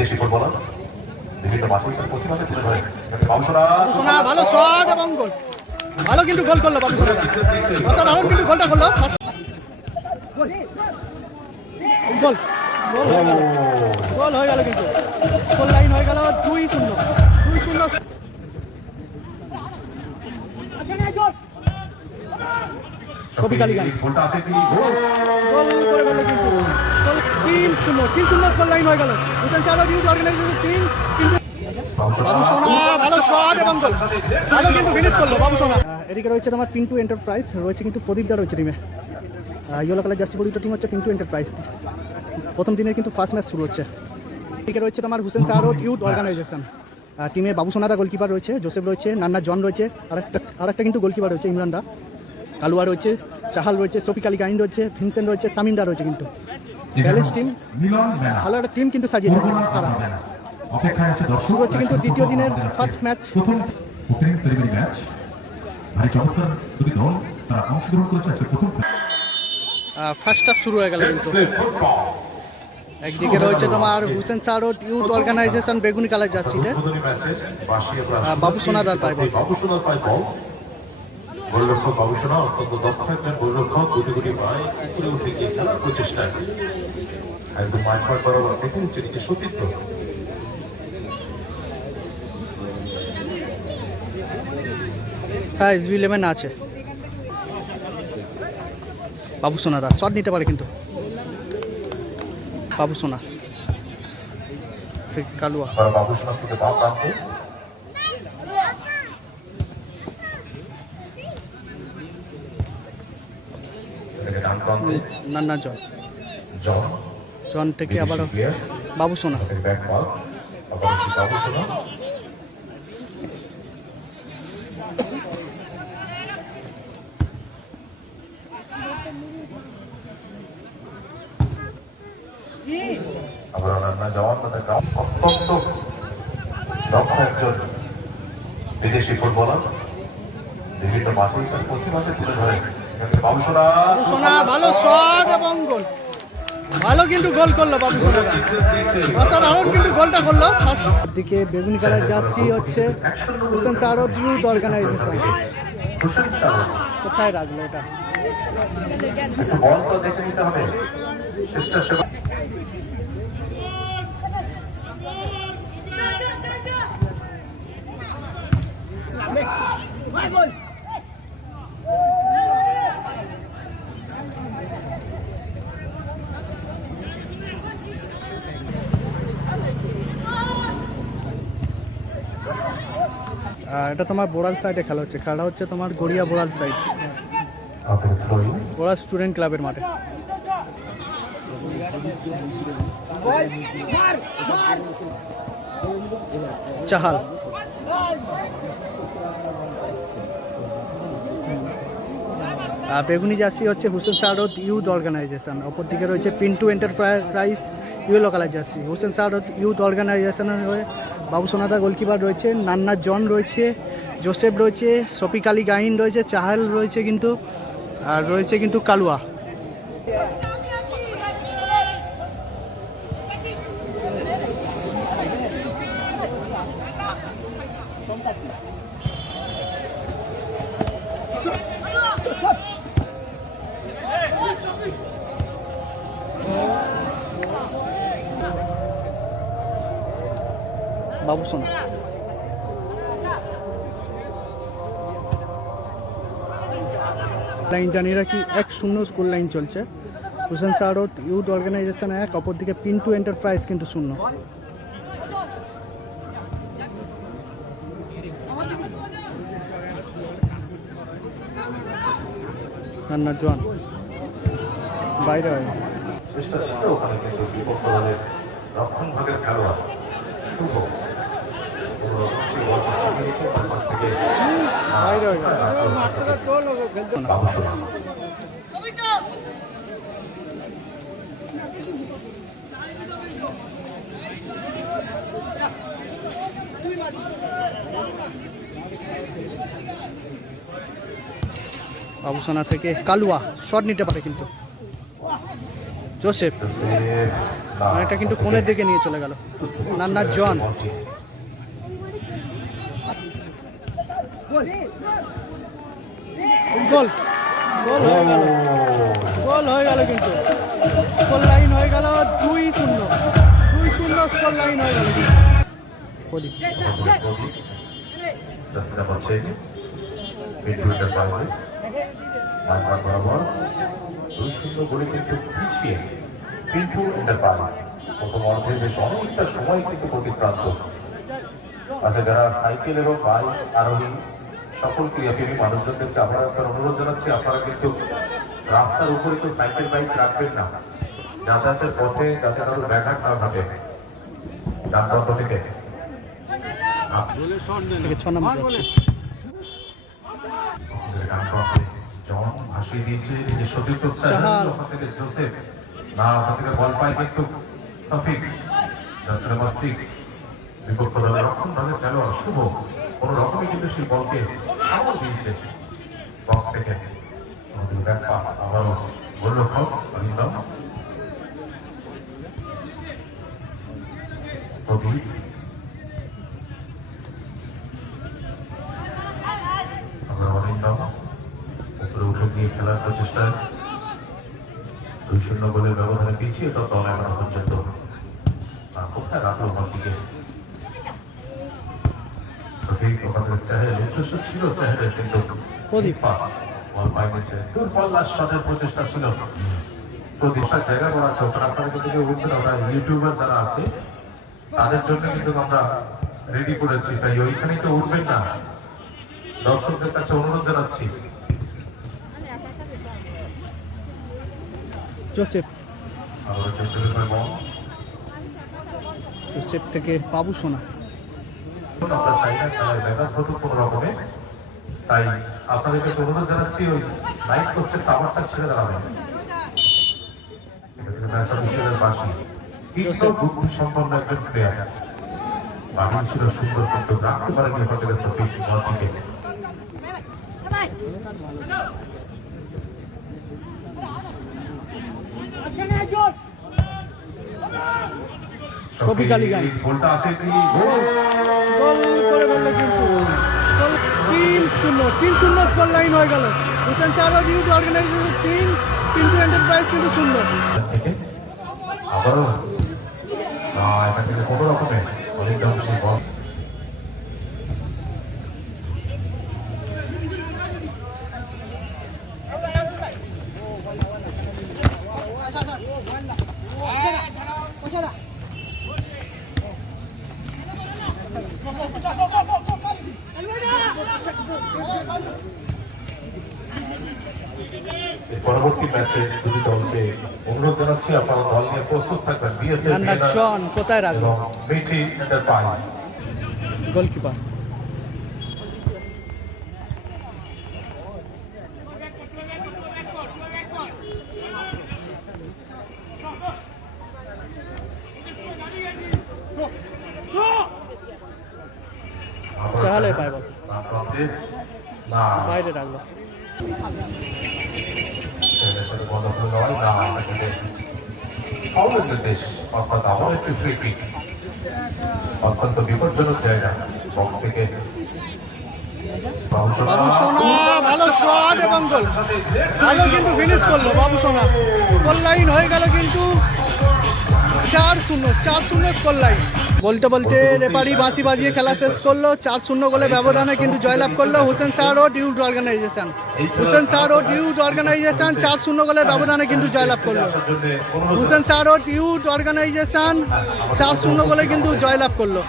বিদেশি ফুটবলার বিভিন্ন মাঠে তার প্রতিভাকে তুলে ধরে বাবুসোনা ভালো শট এবং গোল। ভালো কিন্তু গোল করলো বাবুসোনা, অসাধারণ কিন্তু গোলটা করলো। গোল গোল হয়ে গেল, কিন্তু গোল লাইন হয়ে গেল 2-0 2-0। সবিক আলী গান গোল করে ফেললো, কিন্তু 3-0 স্কোর লাইন হয়ে গেল। Hussain Shah youth organisation team কিন্তু বাবুসোনা ভালো শট এবং গোল, ভালো কিন্তু ফিনিশ করলো বাবুসোনা। এদিকে রয়েছে তোমার পিন্টু এন্টারপ্রাইজ, রয়েছে কিন্তু প্রদীপদা রয়েছে টিমে। ইয়েলো কালার জার্সি পরিহিত টিম হচ্ছে পিন্টু এন্টারপ্রাইজ। প্রথম দিনের কিন্তু ফার্স্ট ম্যাচ শুরু হচ্ছে। এদিকে রয়েছে তোমার হুসেন শাহ ইউথ অর্গানাইজেশন টিমে বাবুসোনাদা গোলকিপার রয়েছে, জোসেফ রয়েছে, নান্না জন রয়েছে, আরেকটা কিন্তু গোলকিপার রয়েছে ইমরানদা, কালুয়া রয়েছে, চাহাল রয়েছে, শফিক আলী গাইন রয়েছে, ভিনসেন্ট রয়েছে, সামিনদা রয়েছে। কিন্তু ব্যালেন্স টিম, ভালো একটা টিম কিন্তু সাজিয়েছে তারা। শুরু হচ্ছে কিন্তু দ্বিতীয় দিনের ফার্স্ট ম্যাচ। ফার্স্ট হাফ শুরু হয়ে গেল কিন্তু। একদিকে রয়েছে তোমার হুসেন শাহ ইউথ অর্গানাইজেশন বেগুনি কালার জার্সিতে, বাবুসোনাদার পায় বল। গোলরক্ষক বাবুসোনা অত্যন্ত দক্ষ একজন গোলরক্ষক, গুটি পায় উপরে উঠে গিয়ে খেলার প্রচেষ্টায় একদম মাঠ বরাবর দেখে নিচ্ছে নিচে সতীর্থ। হ্যাঁ, SB 11 আছে। বাবুসোনাদা শট নিতে পারে কিন্তু, বাবুসোনা ঠিক কালুয়া, বাবুসোনা থেকে বাম প্রান্তে ডান প্রান্তে নান্না জন, জন থেকে আবার বাবুসোনা। ব্যাক পাস আবার বাবুসোনা আবার নান্না জওয়ান অত্যন্ত দক্ষ একজন বিদেশি ফুটবলার বিভিন্ন মাঠে তার প্রতিভাকে তুলে ধরে বাবুসোনা ভালো শট এবং গোল, ভালো কিন্তু গোল করলো বাবুসোনাদা, অসাধারণ কিন্তু গোলটা করলো। দিকে বেগুনি কালার জার্সি হচ্ছে হুসেন শাহ ইউথ অর্গানাইজেশন। কোথায় রাখলো এটা? বল তো দেখে নিতে হবে। স্বেচ্ছাসেবক এটা তোমার বোড়াল সাইডে খেলা হচ্ছে, খেলা হচ্ছে তোমার গড়িয়া বোড়াল সাইড, বোড়াল স্টুডেন্ট ক্লাবের মাঠে। চাহাল বেগুনি জার্সি হচ্ছে হুসেন শাহ ইউথ অর্গানাইজেশন, অপর দিকে রয়েছে Pintu enterprise yellow colour jersey. Hussain Shah youth অর্গানাইজেশনের হয়ে বাবুসোনাদা গোলকিপার রয়েছে, নান্না জন রয়েছে, জোসেফ রয়েছে, শফিক আলী গাইন রয়েছে, চাহাল রয়েছে কিন্তু, আর রয়েছে কিন্তু কালুয়া। বাবুসোনা লাইন জানিয়ে রাখি 1-0 স্কোর লাইন চলছে। হুসেন শাহ ইউথ অর্গানাইজেশন 1, অপরদিকে পিন্টু এন্টারপ্রাইজ কিন্তু 0। নান্না জন বাইরে হয়, চেষ্টা ছিল ওখানে, কিন্তু বিপক্ষ দলের রক্ষণ ভাগের খেলোয়াড় শুভ বাইরে হয়। বাবুসোনা বাবুসোনা থেকে কালুয়া শট নিতে পারে কিন্তু জোসেফ অনেকটা কিন্তু কোণের দিকে নিয়ে চলে গেল নান্নার জন। গোল গোল হয়ে গেল, গোল হয়ে গেল কিন্তু স্কোর লাইন হয়ে গেল 2-0, 2-0 স্কোর লাইন হয়ে গেল কিন্তু। প্রদীপ বরাবর 2-0 গোলে কিন্তু পিছিয়ে পিন্টু এন্টারপ্রাইজ প্রথম অর্ধে বেশ অনেকটা সময় কিন্তু প্রতিক্রান্ত। আচ্ছা, যারা সাইকেল এবং বাইক আরোহী সকল ক্রিয়াপ্রেমী মানুষজনদেরকে আমরা আপনার অনুরোধ জানাচ্ছি, আপনারা কিন্তু রাস্তার উপরে তো সাইকেল বাইক রাখবেন না, যাতায়াতের পথে যাতে কারো ব্যাঘাত না ঘটে যানপথ থেকে। থেকে 6 নম্বর যাচ্ছে। জন ভাসিয়ে দিয়েছে যে সতীর্থ চাহাল। থেকে জোসেফ না ওখান থেকে বল পায় কিন্তু সফিক নাম্বার 6 বিপক্ষ দলের রক্ষণ দলের খেলোয়াড় শুভ কোনো রকমই কিন্তু সেই বলকে আমল দিয়েছে বক্স থেকে। ব্যাক পাস আবারও গোলরক্ষক অরিন্দম প্রদীপ অরিন্দম উপরে উঠে গিয়ে খেলার প্রচেষ্টায় 2-0 গোলের ব্যবধানে পিছিয়ে তো দল এখনো পর্যন্ত কোথায় রাখলো বলটিকে। সঠিক ওখানে চাহের উদ্দেশ্য ছিল চাহের কিন্তু প্রদীপ পাস বল পাইছে দূর পাল্লার শটের প্রচেষ্টা ছিল। প্রদীপের জায়গা করা আছে ওখানে আপনাদের থেকে উঠবেন, ওরা ইউটিউবার যারা আছে তাদের জন্য কিন্তু আমরা রেডি করেছি, তাই ওইখানেই তো উঠবেন না, দর্শকদের কাছে অনুরোধ জানাচ্ছি। জোসেফ, আবার জোসেফের বল জোসেফ থেকে বাবু সোনা। আমরা চাই না খেলায় ব্যাঘাত ঘটুক কোনো রকমে, তাই আপনাদের কাছে অনুরোধ জানাচ্ছি ওই লাইট পোস্টের টাওয়ারটা ছেড়ে দাঁড়াবেন। এটা থেকে ম্যাচ অফিসিয়ালের বাসি তীক্ষ্ণ বুদ্ধি সম্পন্ন একজন প্লেয়ার, বাড়ি ছিল সুন্দর কিন্তু রাখতে পারেনি হোটেলের সফিক মঞ্চিকে। শফিক আলী গান গোলটা আসে কি গোল করে ফেললো কিন্তু 3-0 স্কোর লাইন হয়ে গেল। Hussain Shah youth organisation 3, Pintu enterprise কিন্তু 0। থেকে আবারও এটা থেকে কোনো রকমে অরিন্দম সেই বল পরবর্তী ম্যাচে দুটি দলকে অনুরোধ জানাচ্ছি আপনারা দল নিয়ে প্রস্তুত থাকবেন। নান্নার জন কোথায় রাখলো এবং মিঠি এন্টারপ্রাইজ গোলকিপার। চাহালের পায় বল না বাইরে রাখলো। নির্দেশ অর্থাৎ আবার একটি ফ্রি কিক, অত্যন্ত বিপজ্জনক জায়গা বক্স থেকে বাবু সোনা ভালো শট এবং গোল, ভালো কিন্তু ফিনিশ করলো বাবু সোনা। স্কোর লাইন হয়ে গেল কিন্তু 4-0 স্কোর লাইন। বলতে বলতে রেফারি বাঁশি বাজিয়ে খেলা শেষ করলো। 4-0 গোলে ব্যবধানে কিন্তু জয়লাভ করলো Hussain Shah road youth organisation. Hussain Shah road youth organisation 4-0 গোলে ব্যবধানে কিন্তু জয়লাভ করলো। Hussain Shah road youth organisation 4-0 গোলে কিন্তু জয়লাভ করলো।